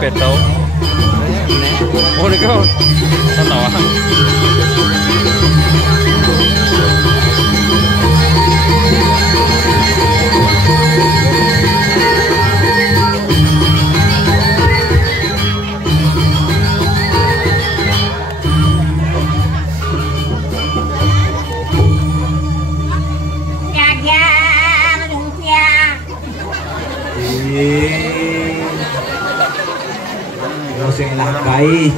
Beto. Oh, niku. Sono wae. Sing lakai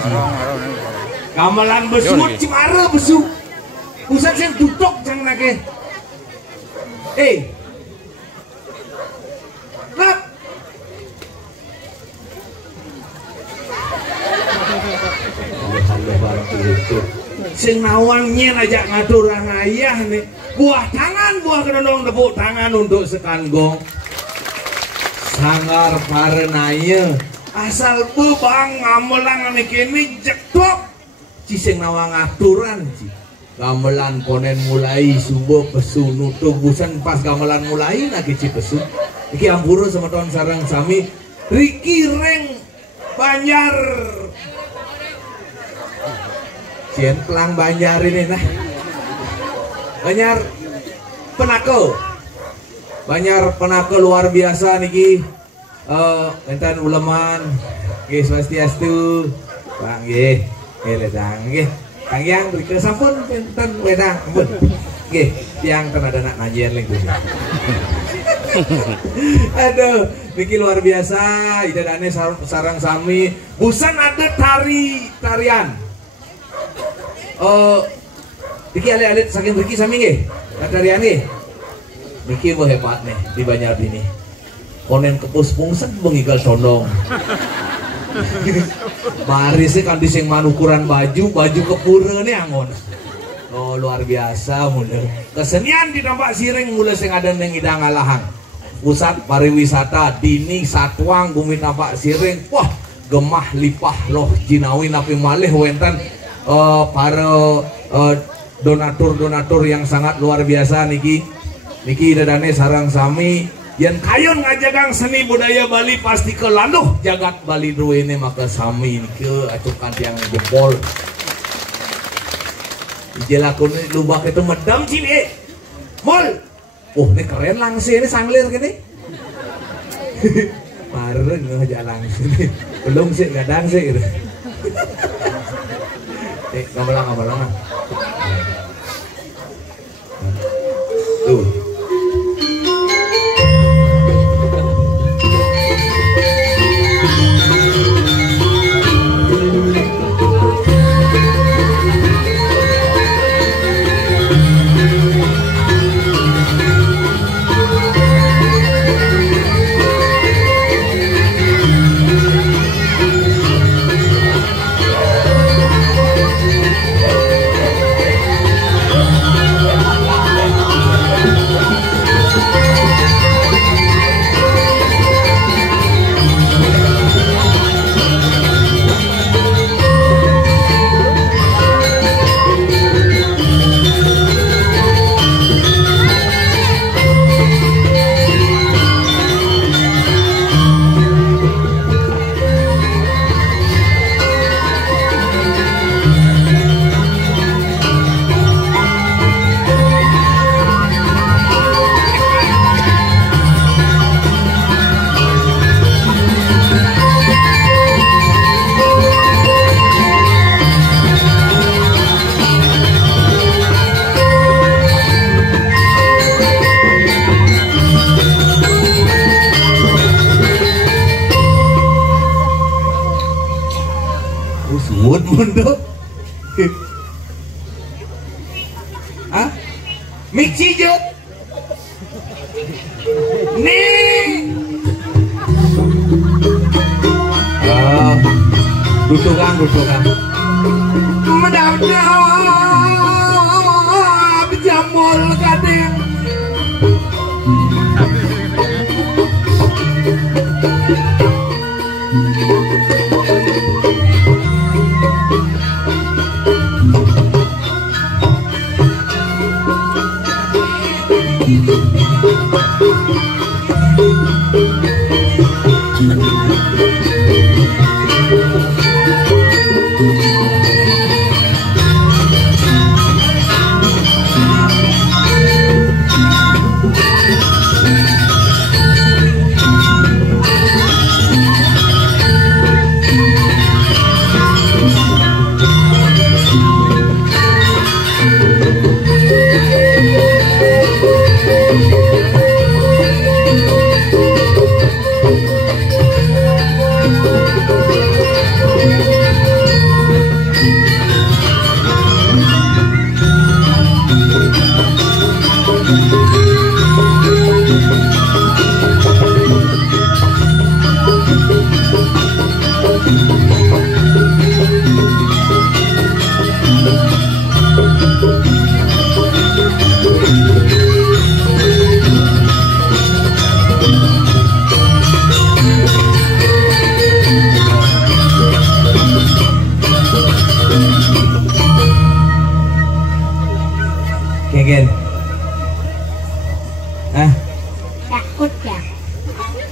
gamelan besut cimara besuk pusat sing duduk jang nake lap sing nawangnya aja ngaturang ayah nih buah tangan buah kenondong tepuk tangan untuk sekanggong sangar parenaya asal bebang ngamelang ane kene jedok ciseng nawang aturan ci gamelan ponen mulai subuh pesu nutup busan pas gamelan mulai lagi ci pesu iki ampura sama tahun sarang sami Riki Reng Banjar cien pelang Banjar ini nah Banjar Penako luar biasa niki enten uleman nggih swastiastu Bang nggih ledang nggih Kang Yang beri sampun enten wedang ampun nggih tiang tenaga anak ngajian lingkungan aduh niki luar biasa idadane sarang sami busan ada tarian niki alit-alit saking Riki sami nggih tarian nggih niki mau hebat nih di Banjar ini konen kepus pungsen mengigal condong mari sih kan dising manukuran baju kepura nih angon oh luar biasa mulai kesenian di Tampak Siring mulai sing ada neng Idang Alahang pusat pariwisata dini Satuang bumi Tampak Siring wah gemah lipah loh jinawi napi malih wenten para donatur yang sangat luar biasa niki dadane sarang sami yang kayon ngajagang seni budaya Bali pasti ke landuh jagat Bali dua ini maka sami ke acukan tiang jempol ijelakun lubak itu medam cini mol ini keren langsung ini sanglir gini bareng aja langsung belum sih gadang sih gitu ngamalang tuh suut mundur. Hah? Miksi je. Nih. Dudukan. Mendadak jambol kadang. Kegen. Takut ya.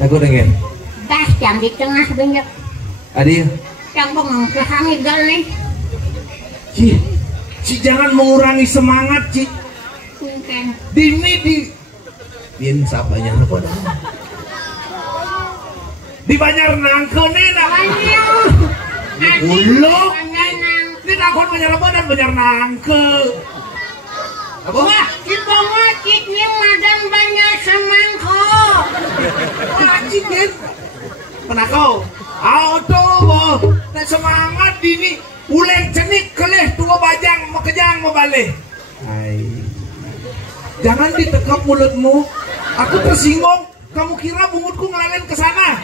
Takut dengan. Das yang di tengah banyak. Adi. Yang bengong kehanggal nih. Ci jangan mengurangi semangat, Ci. Mungkin. Din sapanya apa dah? Di Banjar Nangke nih Banyak. Ulo. Nang. Ini takut Banjar apa dan Banjar Nangke. Apa? Wah, di bawah ciknya madan banyak semangko. Wajib kan? Penakau. Auto boh. Nah semangat dini. Uleng cenik keleh tua bajang mau kejang mau balik. Hai. Jangan ditekap mulutmu. Aku tersinggung. Kamu kira bungutku ngelalen ke sana?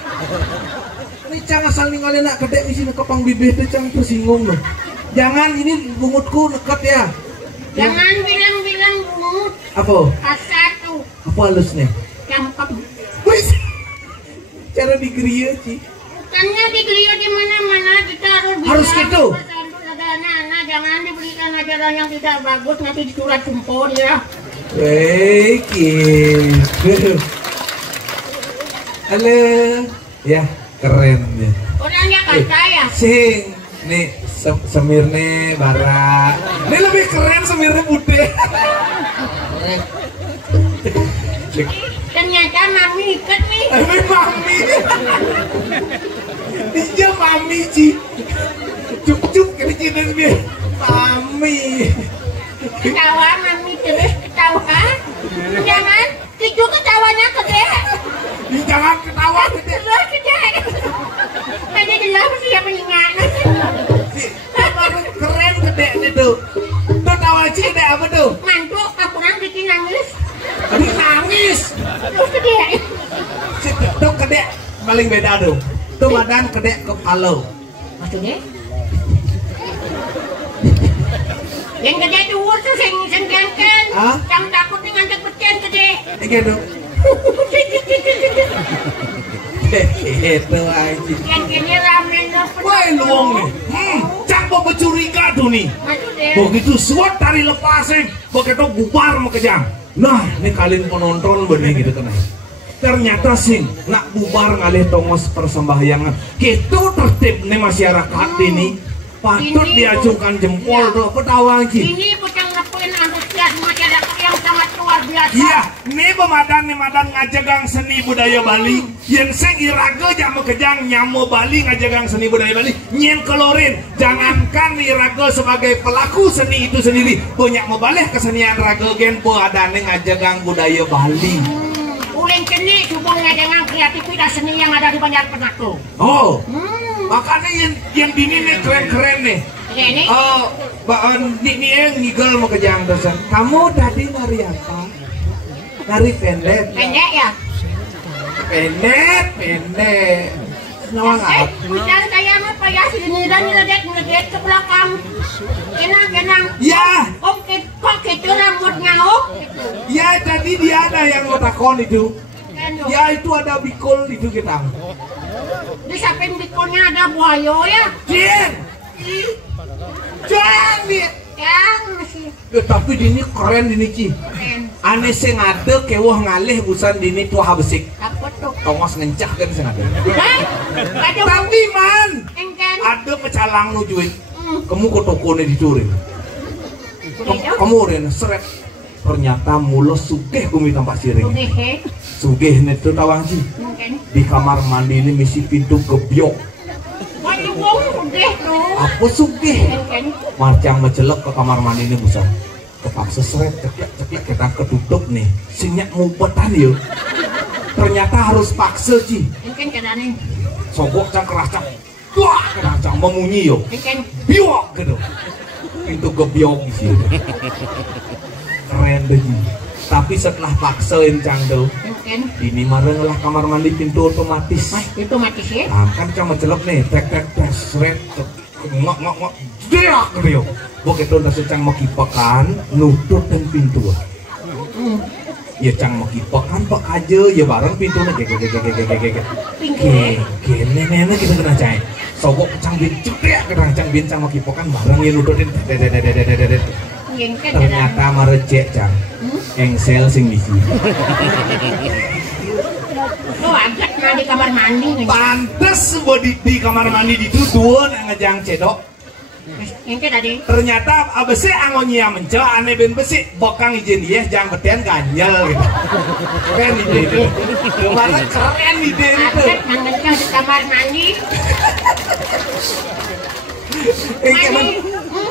Ini cang asal ninggalin nak kedek di sini kepang bibir itu cang tersinggung loh. Jangan ini bungutku dekat ya. Jangan bilang-bilang bungut. Apa? K1. Apa halusnya? Gampang. Wis. Cara digeria sih. Bukannya digelia di mana-mana ditaruh di Harus dalam gitu. anak-anak, jangan diberikan ajaran yang tidak bagus nanti disurat jempol ya. Gitu. Halo. Ya, keren ya. Orangnya kata ya. Sing. Nih, semirne bara. Ini lebih keren semirne bude. Ternyata mami ikat nih. Ini mami. Dia mami Ci. Cuk kali cina dia. Mami. Ketawa mami terus ketawa. Jangan, itu ketawanya gede. Jangan ketawa gede. Terus gede. Hanya jelas siapa ingat. Keren gede nih tuh. Tuh tawa Ci gede apa tuh? Mantu, aku orang bikin nangis. Tadi nangis. Terus gede. Tuh gede paling beda tuh. Tuh badan gede kepala. Maksudnya? Yang gede tuh sing ganteng. Hah? Yang takut nih ngajak beten gede. Ini tuh. Itu aja. Yang gini ramen dapet. Wah luang nih. Cangkok bercuriga tuh nih. Maksudnya? Begitu suat tari lepasin, begitu bubar mau kejang. Nah, ini kalian penonton benih gitu kan. Ternyata sing nak bubar ngalih tongos persembahyangan. Gitu tertib nih masyarakat ini. Patut diacungkan jempol tuh petawang Ci. Ini bukan ngelakuin antusias masyarakat yang sangat luar biasa. Iya, nih pemadan ngajagang seni budaya Bali. Yang sing iraga jamu kejang nyamu Bali ngajagang seni budaya Bali. Nyen kelorin, jangankan iraga sebagai pelaku seni itu sendiri, banyak mebalih kesenian raga gen po adane ngajagang budaya Bali. Uleng kene subong ngajangan kreativitas seni yang ada di Banjar Penako. Oh, makanya yang dini nih keren-keren nih. Ini Oh, ini yang ngigel mau ke jang dosen. Kamu tadi nari apa? Nari pendek. pendek ya. Pendek. Nawang apa? Bukan kayak apa ya, sini dan ngedek ke belakang. Kenang. Ya, Kok gitu rambutnya om? ya tadi dia ada yang mau takon itu. Kan, Ya itu ada bikul itu kita. di samping bikonnya ada buaya ya. Jen, jangan nih. Yang masih Tapi dini keren dini Ci. keren. Aneh sing ada kewah ngalih busan dini tua habesik. Apa tuh? Tongos ngencah kan sing ada. Hah? Ada Tapi man, engkan. ada pecalang nu juit. Kamu ke toko nih dicuri. Udah Kamu ren seret. Ternyata mulo sugih kumi tampak siring. Udah he. Sugih nih tuh tawang Ci. Mungkin. Di kamar mandi ini misi pintu gebyok. Wajib wong udah tuh. Apa sugih? Engkan. Marcang mencelok ke kamar mandi ini busan. Kepaksa seret ceklek kita ketutup nih. Sinyak ngumpetan yuk. Ternyata harus paksa Ci. Engkan kadane. Sogok cang keras cang. Wah, keras cang memunyi yuk. Engkan. Biok gitu. Pintu gebyok di sini. Keren deh. Tapi setelah paksain cang tuh, Engkan. ini mareng lah kamar mandi pintu otomatis. Mas itu mati sih. Nah, kan cang mencelok nih, tek seret. Ngok. Deak gitu yuk. Begitu udah cang mau kipakan, nutup dan pintu. Ya cang mau kipakan pak aja, ya bareng pintunya gege. Pinggir. Gene kita kena cai. Sogok cang bin cetek kerang cang bin cang mau kipakan bareng ya nututin. Engkan Ternyata kadane. merecek cang. Engsel sing di sini. Oh agak mah di kamar mandi nih. Pantes di kamar mandi dituduhan ngejang cedok. Engkan tadi. Ternyata abese angonya mencel aneh ben besi bokang izin dia jang betian ganjel gitu. Keren ide itu. Gimana keren ide itu. Agak mengencah di kamar mandi.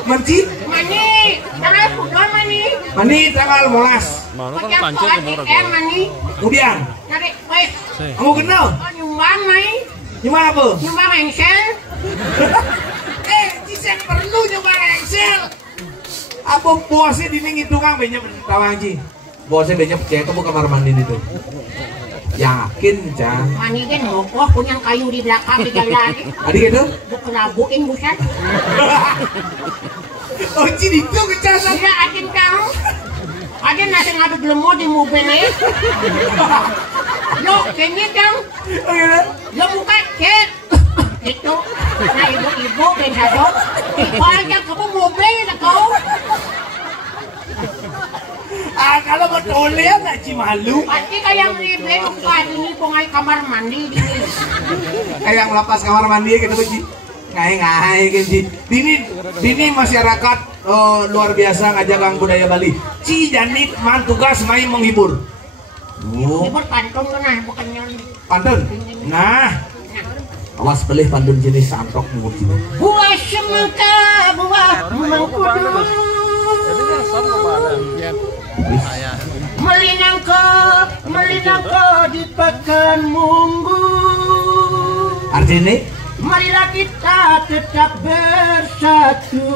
Manci Mani. Tanggal puluh mani. mani tanggal molas. Mau kan Macam pancing kok ke murah. ATM mani. Kemudian Narik wes. kamu kenal Oh nyumbang mani. gimana apa? Nyumbang engsel. Cisek perlu nyoba Excel. Apa bosnya dini ngitungan banyak tawang Ci. Bosnya banyak percaya kamu kamar mandi itu. Yakin cang. Mani kan ngokoh punya kayu di belakang di jalan. Adik itu? Bukan rabuin bukan. Oh Ci itu kecasan. Tidak akin kau. Ada nasi ngadu gelemo di mobil ni. Lo kini kau. Oh iya. Lo buka cek. Itu. Nah ibu-ibu dan satu. Banyak kamu mobil nak kau. Ah kalau mau toleran nak Ci malu. Pasti kayak beli buka ini pungai kamar mandi di. Kayak ngelapas kamar mandi gitu Ci. Ngai kan Ci. Dini masyarakat luar biasa ngajagang budaya Bali. Ci Janip man tugas main menghibur. Ibu pantun tu nah bukan nyali. Pantun. Nah, awas pelih pantun jenis santok mulu Ci. Buah semangka buah mangkudu. Melinang ke di pekan munggu. Artinya Marilah kita tetap bersatu.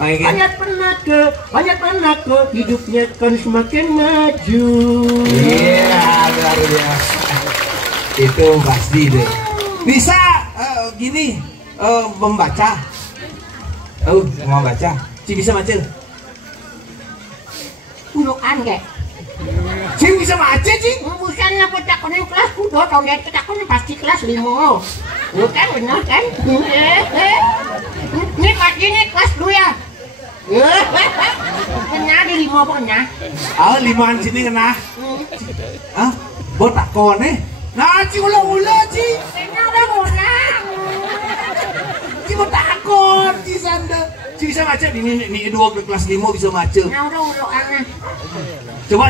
Banyak pernah ke hidupnya kan semakin maju. iya luar biasa. Itu pasti deh. Bisa gini membaca. Mau baca. Ci bisa baca. Puluhan ke? Ci bisa baca Ci. Bukan apa takunin kelas kudo, tahun dia takunin pasti kelas 5. Bukan benar kan? Ini pasti ini kelas 2 ya. Benar di 5 pokoknya. Limaan sini kena. Botak kone. Nah Ci ulang Ci. Benar udah ulang. Ci botak kon Ci sanda. Ci bisa baca ini 2 kelas 5 bisa baca. Nah udah ulang. Coba.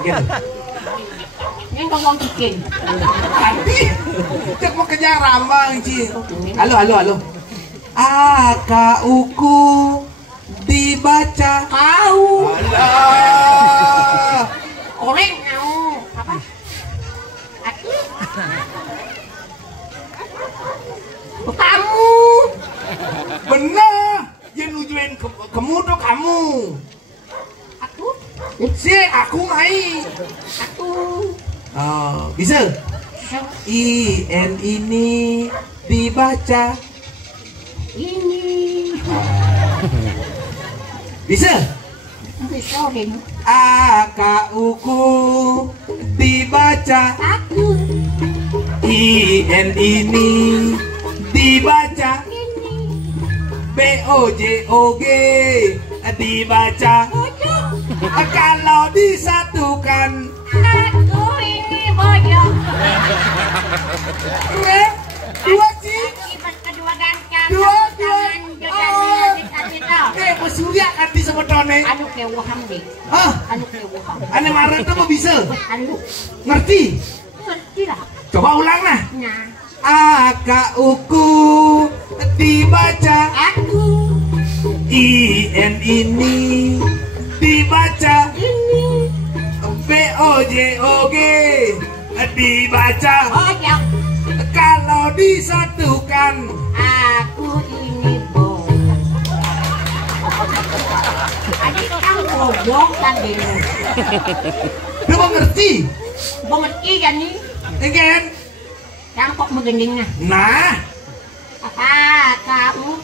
Gitu. Ini ngomong bikin. Nanti cek mau kejar rambang Ci. Halo. Akauku dibaca. Kau. Alah. Oreng mau apa? Kamu. Bener. Yang nujuin kamu tuh kamu. Aku. Si aku main. Aku. Oh, bisa? IN ini dibaca. Ini. Bisa? Bisa ini. AKUku dibaca. Aku. IN ini dibaca. Ini. BOJOG dibaca. Bojo. Kalau disatukan Aku ini bojo. dua sih. Akibat kedua gancang. Dua. Surya kanti sebetone. Anu kewuhan deh. Hah? Anu kewuhan. Ane marah tuh mau bisa. Anu. Ngerti? Ngerti lah. Coba ulang nah. Nah. AKUku dibaca. Aku. IN ini dibaca. Ini. BOJOG dibaca. Bojo. Kalau disatukan Aku ini bojo. Adik kamu bojo kan dulu. lu mau ngerti? Mengerti kan nih? Ingin? Cangkok menggendingnya. Nah, Kamu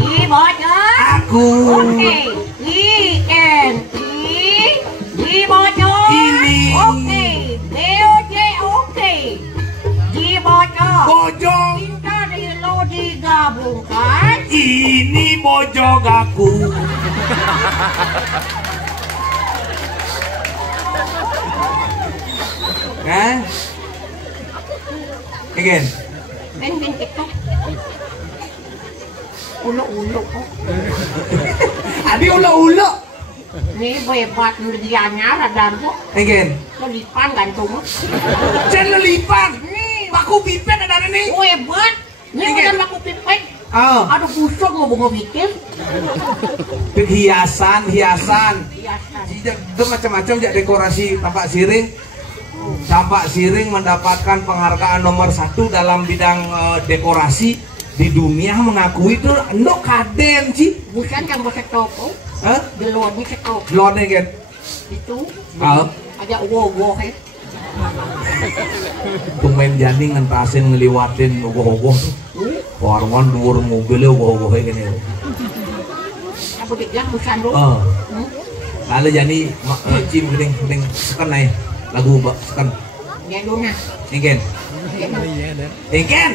i bojo. aku Oke. I bojo. Ini. Oke. BOJ oke. I bojo. bojong. Cinta di lo digabungkan. Ini bojong aku. Kan? Ingin? Ben kita. Ulo-ulo kok. Adi ulo-ulo. Nih hebat ngerjaannya radar kok. Ingin? Kelipan gantung. Jangan lipan. Baku pipet ada nih. Hebat. Ini Ingin. bukan aku pipet. Oh, Aduh busuk ngomong bikin. hiasan. Biasa. Itu macam-macam jak dekorasi tampak siring. Tampak siring mendapatkan penghargaan nomor 1 dalam bidang dekorasi di dunia, mengakui itu endo kaden sih. Bukan yang bahasa toko. Hah? Di luar ini toko. Lone kan? Itu. Oh. Aja wo-wo he. Pemain janing ngentasin ngeliwatin ogoh-ogoh tuh. Warwan dhuwur mobilnya ogoh-ogoh gini. Aku dikira bukan lo. Oh. Lalu jani cim gering sekan naik lagu sekan. Ya dona. Ingin? Ingin?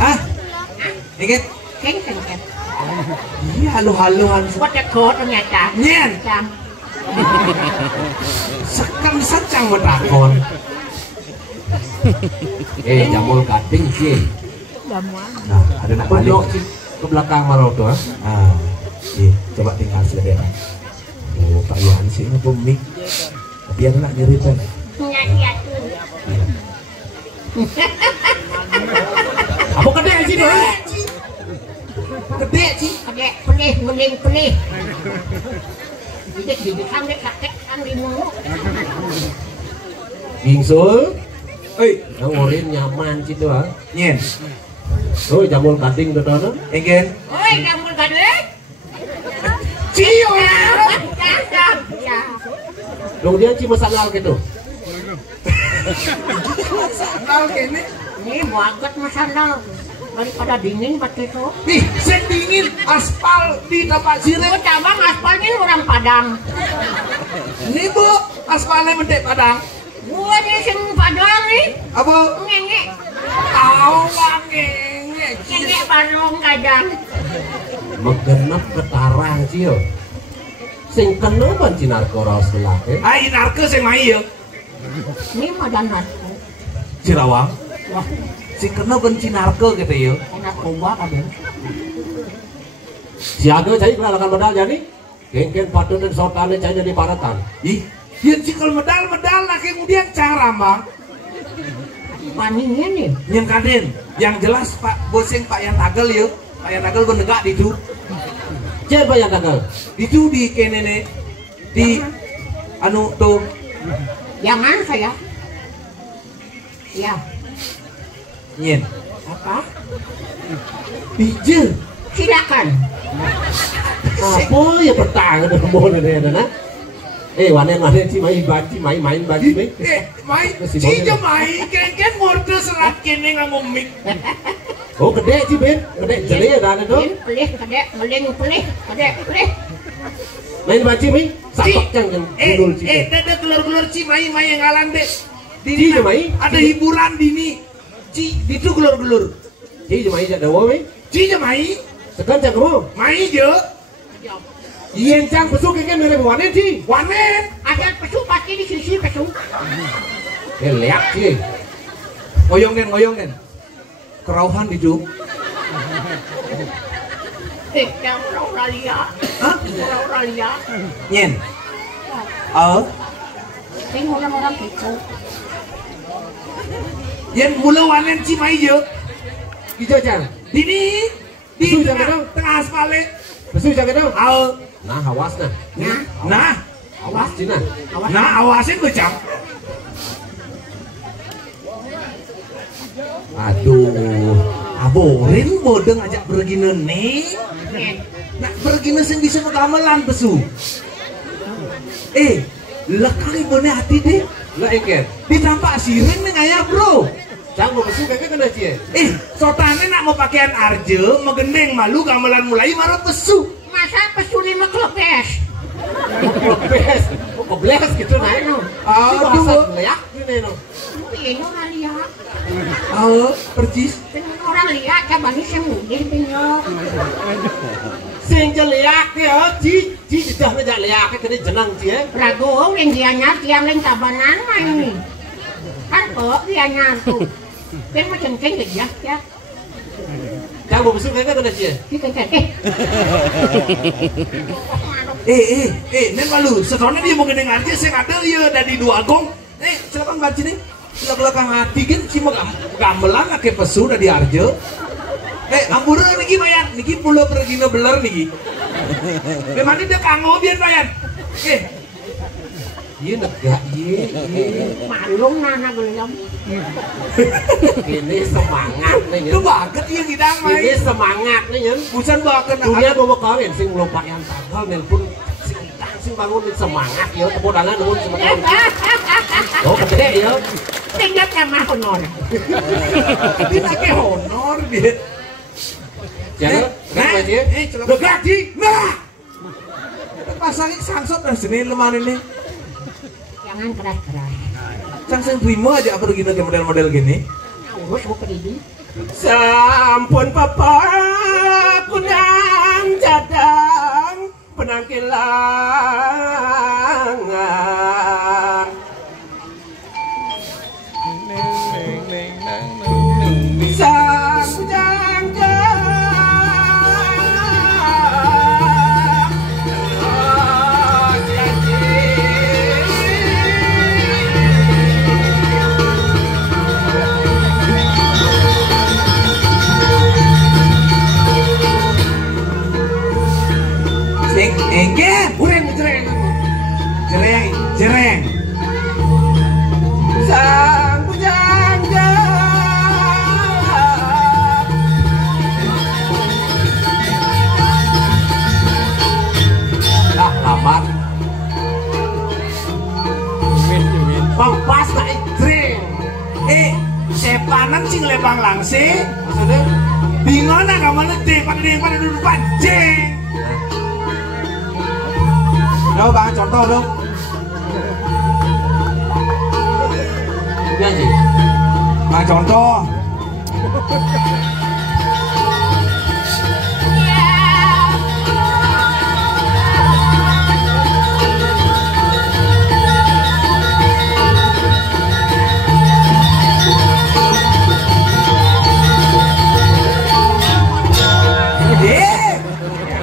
Ah? Ingin? Keng. Iya halo-haloan. Buat dekor ternyata. Nyen. Jam. Sekan secang betakon. Jambul kating sih. Nah, ada nak balik Pondok sih ke belakang malau tuh. Ah, iya, coba tinggal sedikit. Oh, Pak Yohan sih apa mik? Tapi aku nak nyeritain. Iya tuh. Apa gede sih doh? Gede sih. Adek pelih. Jadi kami kakek kan di mulu. Bingsul, Oi, yang orin nyaman sih tuh. nyen. Oh, jambul kating tuh tuh. Ingin? Oi, kamu gede. Cio. Ya. Dong dia cuma sangal gitu. Sandal kene. Ini banget masalah. Daripada dingin batu itu. Nih, sing dingin aspal di tempat Gue siring. cabang aspalnya orang Padang. Ini Bu, aspalnya mendek Padang. Gue nih sing Padang nih. Apa? Ngenge. Awang ngenge. Ngenge Padang kadang. Megenap ketarang sih yo. Sing kena bancinar koral sebelah ke. Ai narke sing mai ya. Ini madan aku. Cirawang. Wah, Sing kena benci narke gitu ya. enak coba kadang. Siaga cai kelalakan medal jadi. Kengken patut dan sotane cai jadi paratan. Ih, yang cikal medal lah kemudian cara bang. Paningnya nih. Yang kaden, yang jelas Pak Boseng Pak yang tagel ya. Pak yang tagel bernegak di itu. Siapa yang tanggal? Itu di kenene di anu tuh Jangan saya. Ya. Nyen. Apa? Pije. Silakan. Apa ya pertanyaan udah boleh deh nah. Wanen Cimai main baju nih. Mai, Cija mai, kan ngorde serat kene nganggo mic. Oh gede Cibin, gede jeli ya dan itu. Pelih, kadek, meleng pelih, kadek, pelih. Main baju nih, sapek yang gundul Cibin. Ada gelor-gelor Cimai yang ngalan deh. Ci Cimai, ada hiburan dini. Ci, itu gelor-gelor. Ci Cimai jadi apa nih? Cija mai, Sekarang cak kamu. mai je. Iya cang pesuk kan mere wanen Ci. Wanen. Ada pesu pasti di sisi pesu. Lihat Ci. Ngoyong kan. Kerauhan di juk. Yang Auralia. Hah? Auralia. Nyen. Ini orang-orang gitu. Yen mula wanen Cimai je. Hijau cang. Dini di Betul, tengah, jangan tengah aspalnya. Pesuk cang itu. Al. Nah awas nah. Nah, Awas Cina. awasin gue cam. Aduh. Aborin bodeng ajak pergi nih. Nak pergi sing bisa gamelan besu. Lekali bener hati deh. Lah ikan. Ditampak siring nih ngaya bro. Cang mau pesuk kayaknya kena Ci. Sotane nak mau pakaian arje, megendeng malu gamelan mulai marah besu. Masa pesu lima kelopes. Kebes. Kebes gitu nah itu. Aduh. Lihat ini no. Ini orang lihat. Percis. Orang lihat cabangnya semudih penyok. Sing jeliak ya, Ci dah ngejak liak kene jenang Ci. Ragu yang dia nyat yang lain tabanan mah ini. Kan kok dia nyatu. Kan macam gejak ya. Cang mau pesuk kayaknya kena Ci. Kita Nen malu. Setelahnya dia mau gendeng arje, saya ada ya dari dua gong. Silakan baca nih. Silakan hati kan, si mau gamelan ake pesu dari arje. Ampura niki bayan, niki pulau pergi beler niki. Bagaimana dia kango biar bayan. Iya negak iya. malung nana gelem. Ini semangat nih Itu Nyen. banget yang kita Ini main. semangat nih Nyen. Bukan banget. Dunia mau kawin sing lompat yang tanggal nelpon sing bangun ini semangat ya tepuk tangan nuhun semangat. Oh gede ya. Tinggal sama honor. Tapi pakai honor dia. Jangan kenapa Ci? Lega Ci. Nah. Pasangin sangsot dan sini lemah ini. Jangan keras-keras. Sang terima aja pergi ke model-model gini. Urus buku ini. Sampun papa kunang jadang penangkilangan. Sang Enggen, ureng jereng. Jereng. sang bujangga Lambat. pampas naik dreng. Sepanan sing lebang langsing. Maksudnya Bingung nak kamu nanti pada duduk pancing. Đâu bang contoh dong. ini aja. Bang contoh.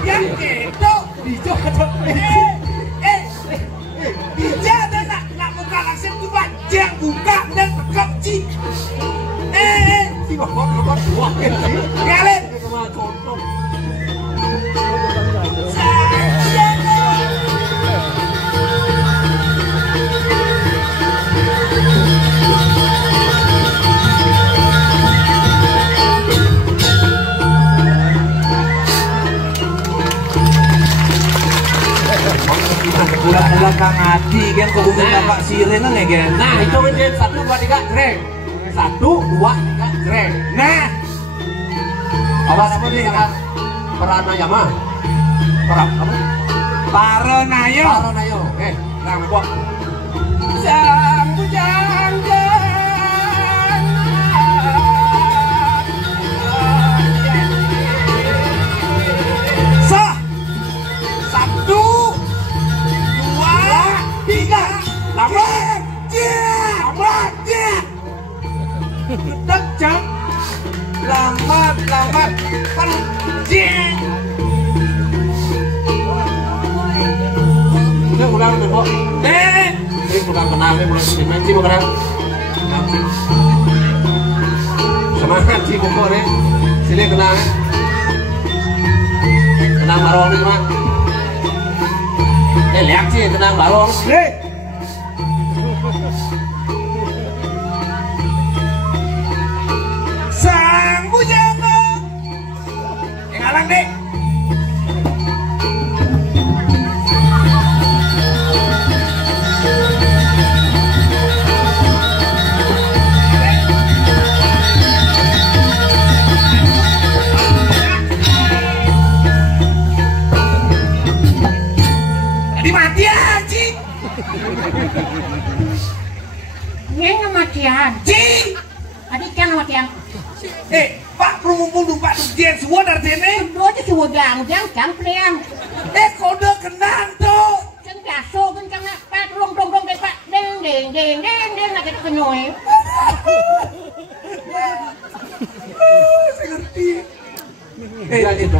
Yang gitu. Bija dan nak muka langsung tuh bajang buka dan tekap ci. Si bapak dua kan sih. Kalian Cuma contoh. Egen kudu Bapak sirenan Egen. Nah, hitungin Den 1 2 3 greng. 1 2 3 greng. Nah, Awas apa nih dengan Paranayama? Apa? Paranayo. Paranayo. Nah, kok. Sang bujang Sah. 1 2 3 lambat. Lambat. Dedak jam. Lambat. Penjing. Ini ulang nih, Pak. Ini ulang kenal nih, mulai dimensi bukan? Semangat sih pokok nih. Sini kenal. Kenal barong nih, Mas. Lihat sih kenal barong. Sang bujana. Yang alang deh. Yang kematian. Cing. Adik yang kematian. Pak perumpul Pak Dukjen semua dari sini. Kedua itu sudah jangan camplian. Kode kenang tuh. Ceng biasa kencang nak dong deh Pak. Deng nak kita kenoi. Saya ngerti. Gitu.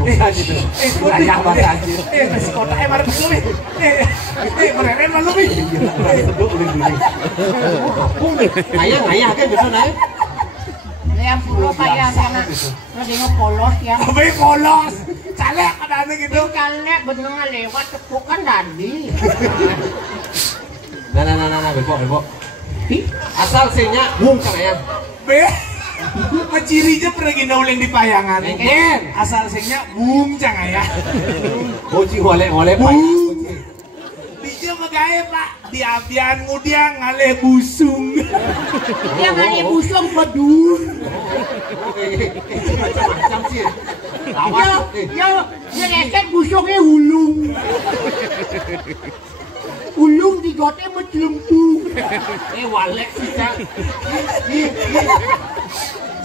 Banyak banget anjir. Si kota marah dulu nih. Mereren malu nih. Ngayah kan gitu naik. Yang pulau kayak sana. Lo polos ya. Apa polos? Calek ada gitu. Calek bener lewat tepuk kan tadi. Nah, bebok. Asal sihnya bung kan ya. Cirinya pergi nauling di payangan. Asal singnya bung jangan ya. Boci oleh bung. Dia megaya Pak. Di abian ngudiang ngaleh busung. Dia ngaleh busung pedul. Macam-macam sih. Ya, ngereset busungnya ulung. Ulung digote mencelempung. Walek sih Cang.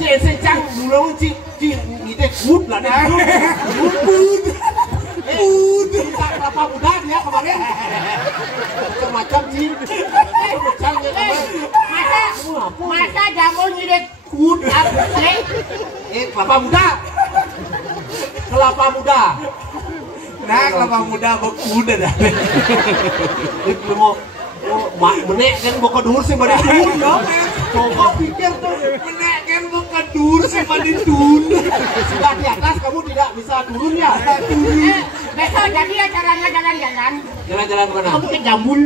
Cek Cang dulu cik ngide kut lah deh. Kut. Kelapa muda dia kemarin. Macam-macam sih. Cang masa jamu ngide kut apa? Kelapa muda. Nah, kelapa muda bekuda dah. Itu mau menek kan mau kedur sih pada dur ya. Coba pikir tuh menek kan mau kedur sih pada dur. Sudah di atas kamu tidak bisa turun ya. Besok jadi acaranya jalan-jalan. Jalan-jalan kemana? Kamu ke Jambul.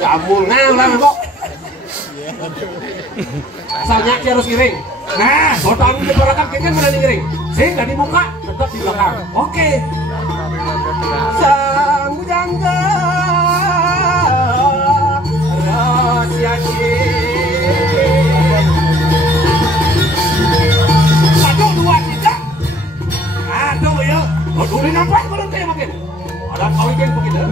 Jambul, nah kok. Asalnya harus giring. Nah, botan di belakang kita mana giring? Sehingga di muka tetap di belakang. Oke. Sang bujangga rahasia Satu, dua, tiga. Aduh ya. Aduh ini nampak kalau kayak makin. Ada kau yang begitu.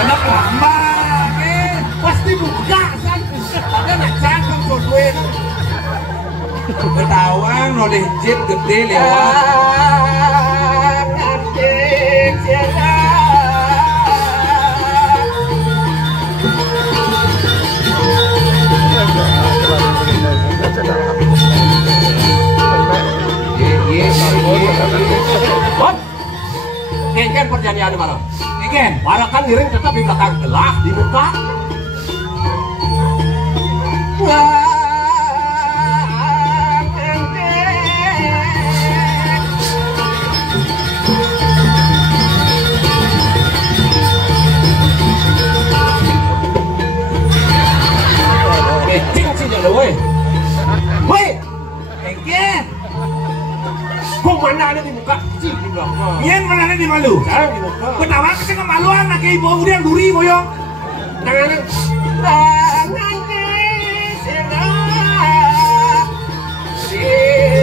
Kenapa lambat? pasti buka kan. Ada nak cangkang kodoen. Ketawang noleh jet gede lewat. Kan perjanjian mana? Ken, Malah kan giring tetap di belakang gelap di muka. Becing sih jangan woi. Woi, Ken. malu. Jangan dibuka. Pertama kesini kemaluan nak ibu kemudian duri boyong. Tangan si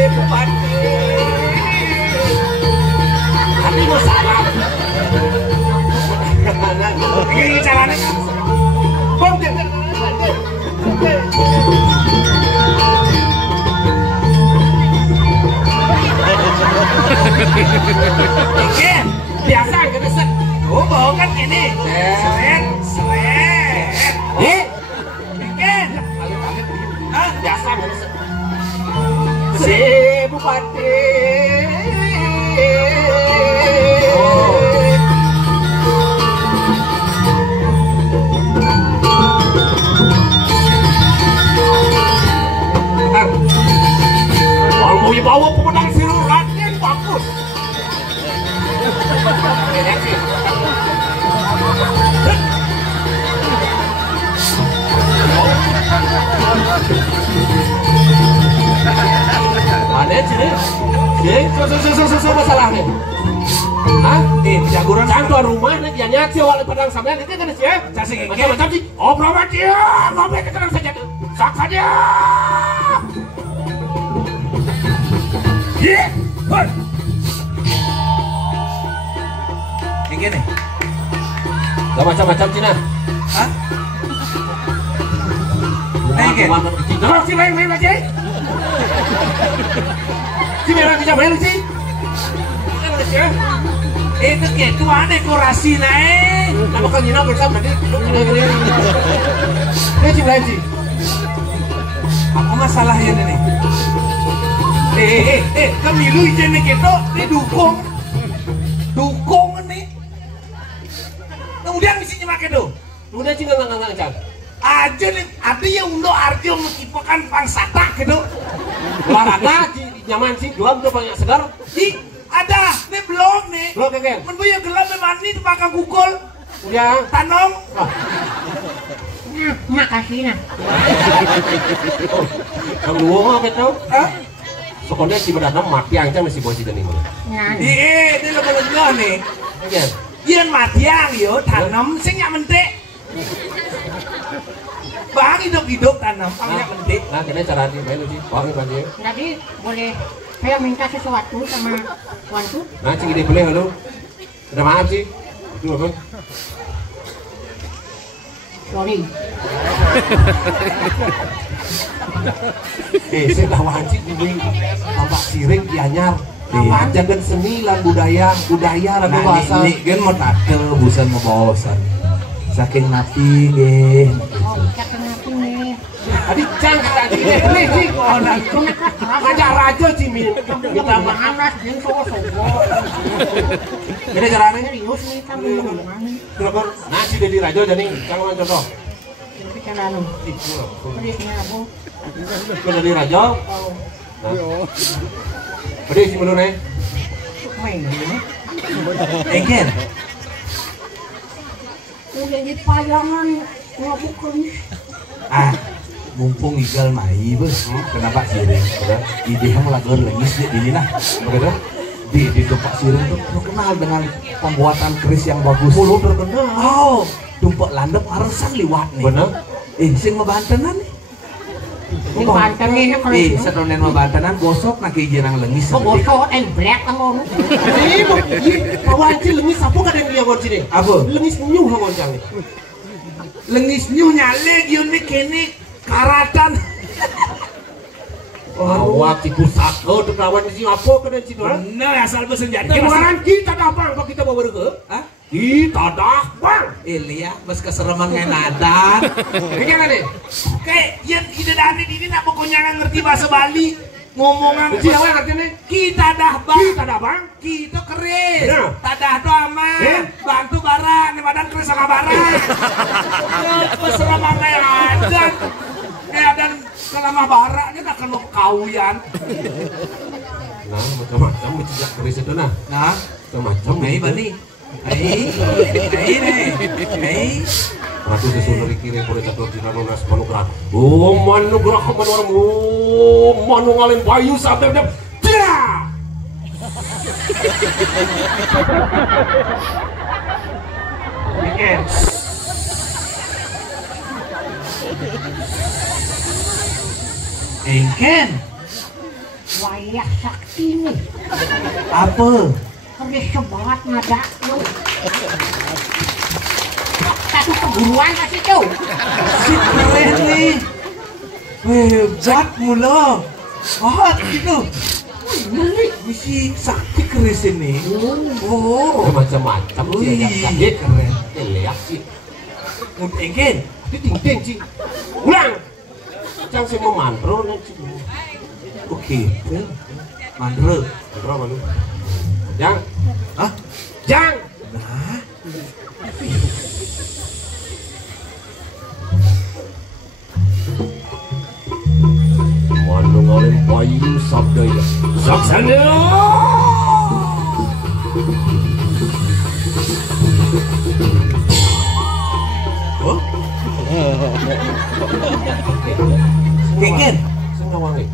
bupati. Tapi masalah. Ini caranya. Bom dia. Ikan. Biasa kan set. Oh, bohong kan gini. Seret. Ikan. Hah? Biasa kan set. Si bupati. Kalau mau dibawa pemenang siru Raden bagus. Mana sini? So masalahnya. Hah? Jagoran Jangan keluar rumah nih dia nyati awal padang sampean itu kan sih ya. Cacing Macam-macam sih. Oh, berapa dia? Ngomong ke tenang saja. Sak saja. Ye. Hoi. Yang gini. Gak macam-macam Cina. Hah? Yang Terus si main aja. Si main aja main sih. Itu gitu aneh korasi naik. Nama kan Nina bersama tadi. Ini si main sih. Apa masalahnya nih? Kemilu ijen kita ini dukung nih. Kemudian mesti nyemak itu. Udah Cina nggak cang. Aja nih, ada yang udah arjo mekipakan pangsata gitu. Olahraga nyaman sih, dua udah banyak segar. Ih, ada, nih belum nih. Belum kengkeng. Men yang gelap mandi di pakang kukul. Udah. Tanong. Nah, makasih nah. Yang dua mah betul. Hah? Pokoknya si berada mati aja masih bocil ini. Nah, Ini lo belum nih. Iya. Yen matiang yo tanam sing nyak mentik. Bang hidup tanam nyak mentik. Nah, kita cara di main sih. Bang ini jadi boleh saya minta sesuatu sama tuanku? Nah, cing ide boleh halo. Ada maaf sih. Itu apa? Sorry. Saya tahu hancik ini tampak siring dianyar. Jangan seni lan budaya lagu bahasa. Ini kan mau tante busan mau bosan. Saking napi nggih. Oh, kakek aku nih. Adik cang tadi ini sih. Oh, nah. Ngajak raja Cimin. Kita manas jeung sogo-sogo. Ini caranya. Serius nih kamu ngomong. Terus nasi jadi raja jadi jangan contoh. Tapi kan anu. Pedisnya aku. Kau jadi raja. Oh, Pedis sih menurut main. Egen. Udah di payangan ngabukeun. Mumpung igal mai bos. Kenapa siring? Ide kamu lagu lengis di ini lah. Begitu? Di tempat siring tuh terkenal dengan pembuatan keris yang bagus. Mulu terkenal. Oh, tumpuk landep harusan liwat nih. Bener. Sing ngebantenan nih. Di Banten ini kalau Sedonen ngebantenan gosok nak jenang lengis. kok bosok black kamu. Kawan cil lengis apa kadang dia ngon sini? Apa? Lengis nyuh ngon cang. Lengis nyu nyale yun nih kini karatan. Awak tipu sako tuh kawan di sini apa kadang sini orang? Bener asal bersenjata. Kemarin kita dapat apa kita bawa ke? Hah? Kita dapat. Iya, bos kesereman kayak nadan. Bagaimana nih? Kayak yang ide dani ini nak pokoknya nggak ngerti bahasa Bali. Ngomongan Cina apa artinya? kita dah bang. Kita dapat. Kita keris. Ya. Tadah tuh aman. Bantu barang. Nih badan keris sama barang. Kesereman kayak ada. Kayak ada selama baraknya tak kena kauyan. Nah, macam-macam mencegah keris itu nah. Nah, Macam-macam. Mei Bani. Mei nih. Ratu sesuai kiri boleh satu di dalam nas manugrah. Oh manugrah kemana orang? Oh manu ngalen bayu sampai dia. Mikir. Engken. Wayah sakti nih. Apa? Keris sebanget nada lu. Satu keburuan kasih tuh. Si keren nih. Hebat mula. Hebat gitu. Misi sakti keris ini. Oh, Macam-macam sih ya. Iya, keren. Lihat sih. Engken. Itu ting-ting sih. Ulang. Jangan saya mau mantro nih. Oke. Mandre. Mantro mana? Jang. Hah? Jang. Nah. Mana ngoleh bayu sabda ya. Saksana. Oh? Engken. Saya ngawangi.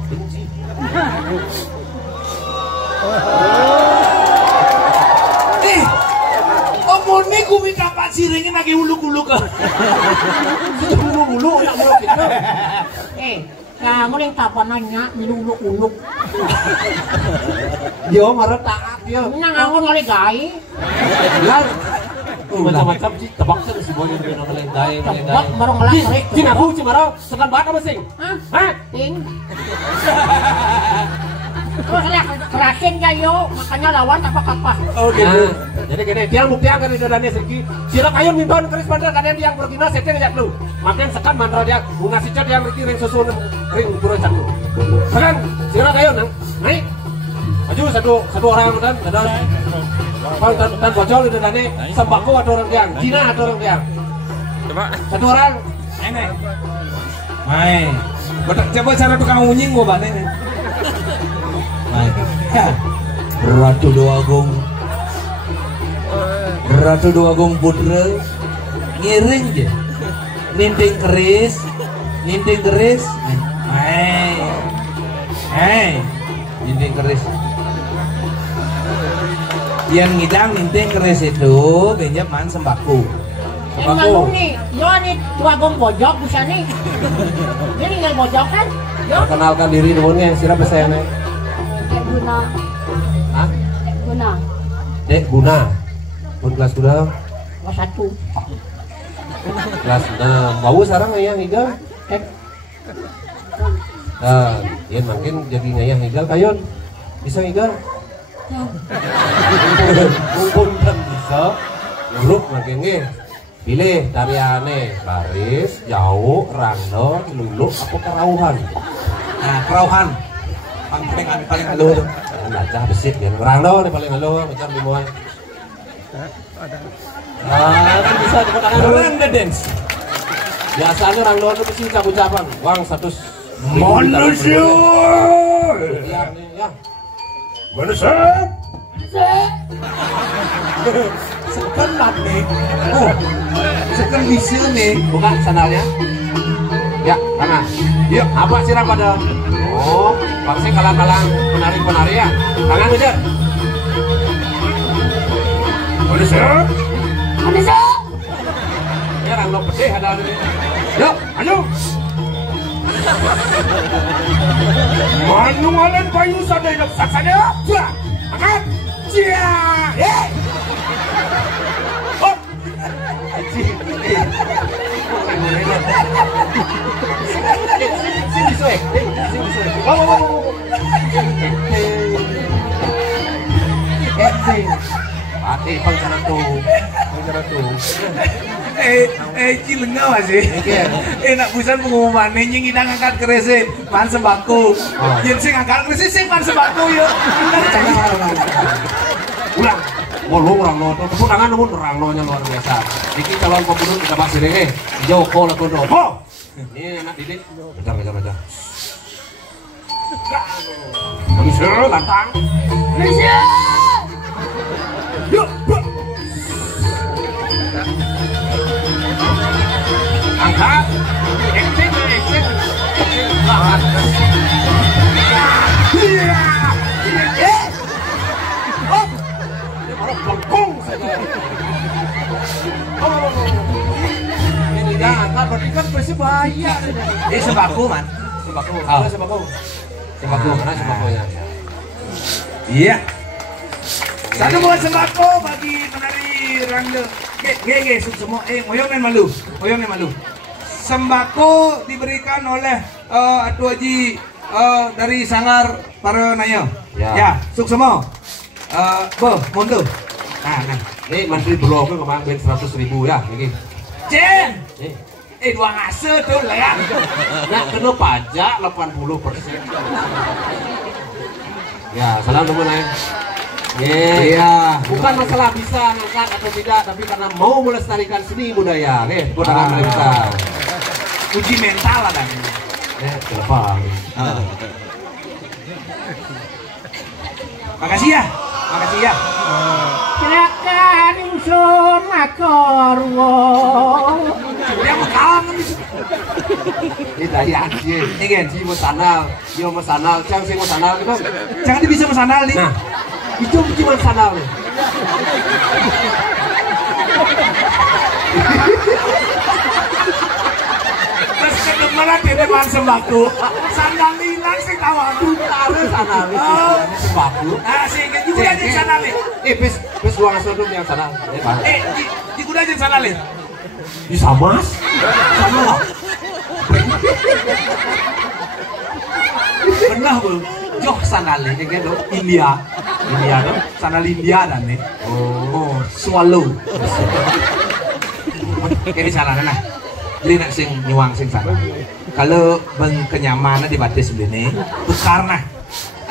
Omone ku minta Pak Siringin lagi uluk-uluk. Bulu-bulu nak muluk kita. Kamu yang tapanannya diluluk-uluk. Yo marah taat yo. Nang aku ngoleh gai. Lan. Macam-macam sih tebak saya si boy dengan melendai Tebak baru ngelak kerik. Cing aku cimarau sekan banget apa sing? Hah? Hah? Ting. Terus lah kerasin ya yo, makanya lawan apa-apa. Oh Nah, jadi gini, tiang buktian kan di dadanya segi. Sira kayon minton keris bandar kalian yang bergina seteng aja lu. Makin sekan mandra dia bunga sicot yang riti ring susun ring pura caklu. Sekarang sira kayon nang naik. Maju satu orang dan tan bocor di dadanya sembako ada orang tiang, Cina ada orang tiang. Coba. Satu orang. Enek. Main. Coba cara tukang unying gua bane. Main. Ratu Dua Agung Putra ngiring je. Ninting keris. Ninting keris. Yang ngidang ninting keris itu benjaman sembako. Yang nih, yo nih Dua Agung pojok bisa nih. Dia tinggal pojok kan? Yo. Perkenalkan diri dulu nih, sira pesene. Dek Guna. Hah? Dek Guna. Dek Guna. Pun kelas udah Kelas 1. kelas 6. Mau sekarang ngayah higal. Dek. Nah, ya makin jadi ngayah higal kayon. Bisa higal? Mumpun kan bisa. Grup makin nge. Pilih tariane baris, jauh, rangno, luluk, apa kerauhan. Nah, kerauhan. Paling halo tuh. Baca besit ya. Rangno nih paling halo macam di muai. Itu bisa dipakai Keren deh dance. biasanya rangno itu mesti ucap-ucapan. Wang 100 Manusia. ya nih ya. Manusia. Sekelat nih. Sekan bisa nih. Buka sandalnya. Ya, kanan. Yuk, apa sirah pada? Oh, pasti kalang-kalang penari-penari ya. Tangan aja. Manusia. Ya, rangno pedih ada ini. Yuk, ayo. Manualan bayu sadaya saksanya. Sudah. Angkat. Cia. Oh. Sini suek. Sini suek. Wow. Pati pangkara tuh. Cilengau sih. Enak busan pengumuman nying kita ngangkat keresin man sembako. Yen sing ngangkat keresin sing man sembako yo. Ulang. Ngolong rangno, tepuk tangan nuhun rangnonya luar biasa. Iki calon pembunuh kita bahas ini. Joko Lakono. Ho. Ini anak didik. Baca. Manusia lantang. Manusia. Yuk. Angkat. Exit. Angkat. Ini jangan kan berarti kan pasti bahaya. Ini sembako man. Sembako. Oh. Sembako. Sembako. Mana sembakonya? Iya. Satu buah sembako bagi penari Rangga. Ge, semua. Moyongnya malu. Sembako diberikan oleh Atu Haji dari Sanggar Paranaya. Ya, suk semua. Mondo. Nah. Ini Menteri Blok kemarin ben 100.000 ya, ini. Cen. Dua ngase tuh lah ya. Nah, kena pajak 80%. Ya, salam teman lain. Iya. Bukan masalah bisa ngangkat atau tidak, tapi karena mau melestarikan seni budaya, kedatangan kita. Uji mental lah kan. Kenapa? Makasih ya. Silakan ingsun makarwo. Dia mau kalah kan di situ. Ini dari anjir. Ini kan si masanal, dia masanal, cang si masanal gitu. Jangan bisa mesandal nih. Nah, itu cuma masanal nih. Terus kedengeran dia depan sembako. Sandal hilang sih tahu aku. Harus sandal itu sembako. Sehingga juga aja sandal nih. Bis uang asal yang sandal. Juga aja sandal nih. Bisa mas? Sama lah. Pernah bu, joh sandal nih, kayak gitu. India tuh, sandal India dan nih. Oh, swallow. Kayak di sana nah. Beli nak sing nyuang sing sana. Kalau bang kenyamanan di batis beli nih, tukar nah.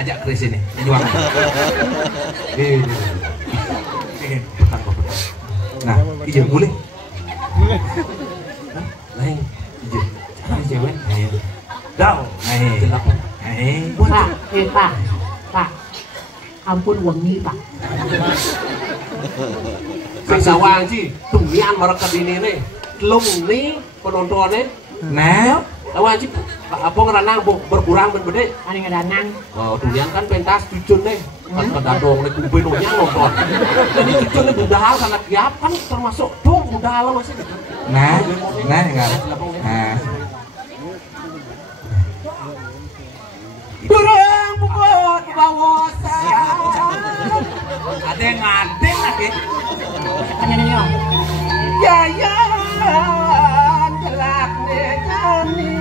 Ajak ke sini, nyuang. Tukar. Nah, iya boleh. Lain, iya. Ini cewek. Dau. Pak. Ampun wengi, Pak. Sawang sih, tumian mereka ini nih. Lung nih penontonnya. Nah, Sawang sih, apa ngeranang berkurang berbeda. Ada ngedanang. Oh, tulian kan pentas tujuan nih. Pas kedadong nih kumpulnya nonton. Jadi tujuan nih budal karena tiap kan termasuk dong budal masih. nah enggak. Nah. Durang bubut bawah saya. Ada yang ngadeng lagi. Tanya nih yo. Yayan gelap nejani.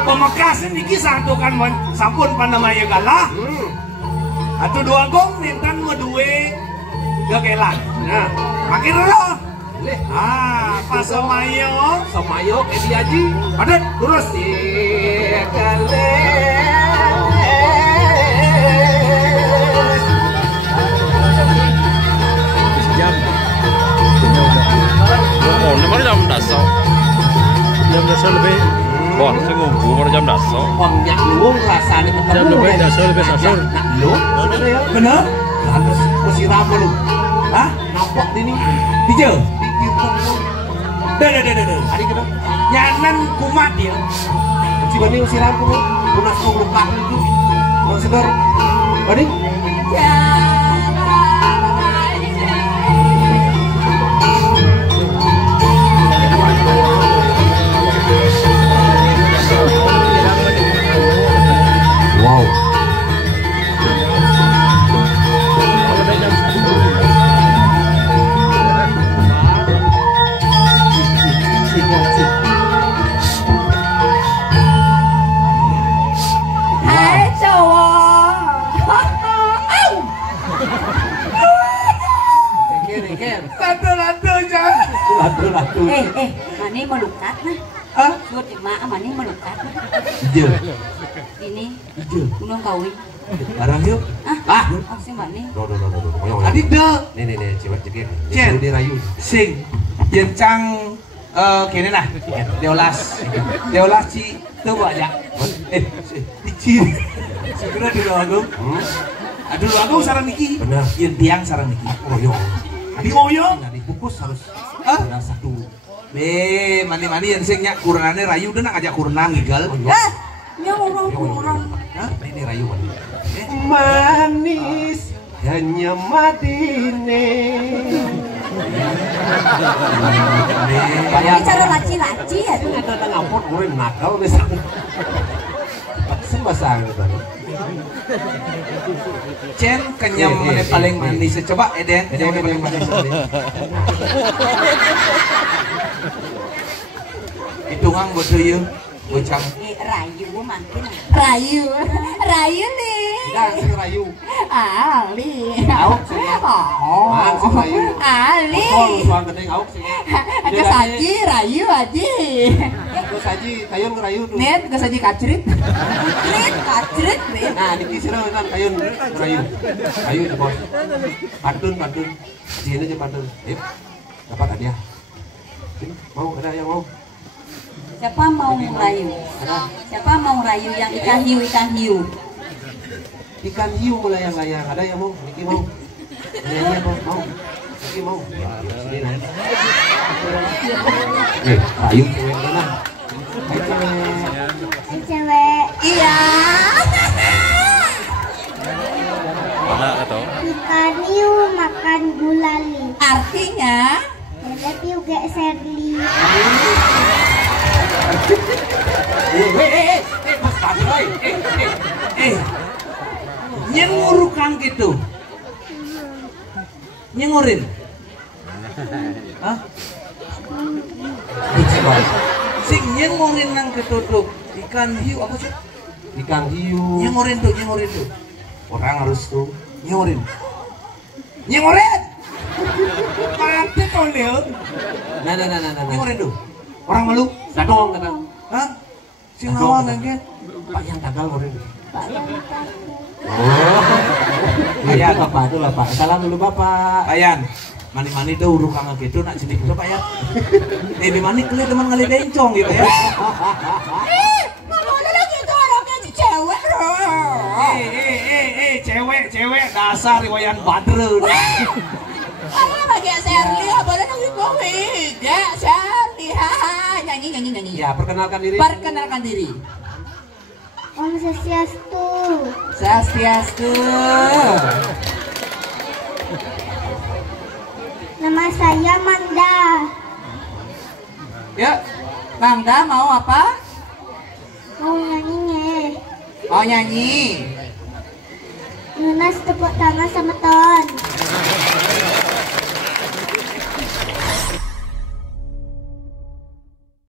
Pemekasan niki satu kan sampun panamaya galah. Atau dua gong nintan medue gagelan. Nah, makin dulu. Pas samayo Edi Haji. ada terus Jam. Oh, nomor jam dasar. Jam dasar lebih. Wah, saya ngumpu nomor jam dasar. Pangnya lu rasanya ketemu. Jam lebih dasar lebih sasur. Nah, lu sebenarnya bener? harus siram lu. Hah? Nampak ini. Dijel? Deh. Deh. Hari kedua. Nyanan kumat ya. Si Bani siram lu. Lunas kau luka itu. Mau segar. Bani. Wow. Hai cowok. Latu aja. Latu. Mani melukat nah. Hah? Suat jemaah mani melukat nah. Dijel. Ini Dijel. belum kawin. Barang yuk. Oh si mani. Adik deh. Nih, cewek jadi. Cen. Dia rayu. Sing jencang kene nah Deolas ci tuh aja ci segera di Agung aduh Agung sarang niki Benar. yen tiang sarang niki Oyong. di oyong Nah, dibungkus harus Hah? ada satu. be mani yang sing nya kurangannya rayu dan ngajak kurenang gigal Nya orang. Hah? Ini rayu Bani. Manis hanya Madine. Ini cara laci-laci ya tuh. Ada ngapot murid nakal besok. Sembasang gitu. Cen kenyam mana paling manis. Coba Eden, yang mana paling manis. Hitungan bodoh yuk, bocang. Rayu makin. Rayu nih. Tidak, rayu. Ali. Auk sih. Oh. Langsung rayu. Ali. Soal gede auk sih. Ada saji rayu aja. Terus aja kayun rayu tuh. Net gak saji kacrit. Kacrit nih. Nah, di kisah kan kayun rayu. Rayu tuh bos. Pantun. Sini aja pantun. Dapat hadiah. Mau ada yang mau? Siapa mau rayu? Siapa mau rayu yang ikan hiu? Ikan hiu melayang-layang. Ada yang mau? Niki mau? Nyanyi mau? Niki mau? Sini nanti. Rayu cewek mana? Hai cewek. Cewek. Iya. Mana atau? Ikan hiu makan gulali. Artinya Bebek hiu gak serli. Nyengurukan gitu. Nyengurin. Hah? Sing nyengurin nang ketutup ikan hiu apa sih? Ikan hiu. Nyengurin tuh. Orang harus tuh nyengurin. Mati kau lihat. Nah. Nyengurin tuh. Orang malu. Dadong. Hah? Sing ngawang kan? Pak yang gagal murid. Ayan, Bapak itu Bapak. Salam dulu Bapak. Ayan. Mani-mani tuh uruk kang gitu nak jenis itu Pak ya. Di mani kuliah teman kali bencong gitu ya. Kalau ada lagi itu orangnya si cewek loh. Cewek dasar riwayan badre. Aku pakai Sherly, boleh nunggu komik. Ya Sherly, nyanyi. Ya, perkenalkan diri. Perkenalkan diri. Om Swastiastu. Nama saya Manda. Yuk, Manda mau apa? Mau nyanyi. Mau nyanyi. Lunas tepuk tangan sama Ton.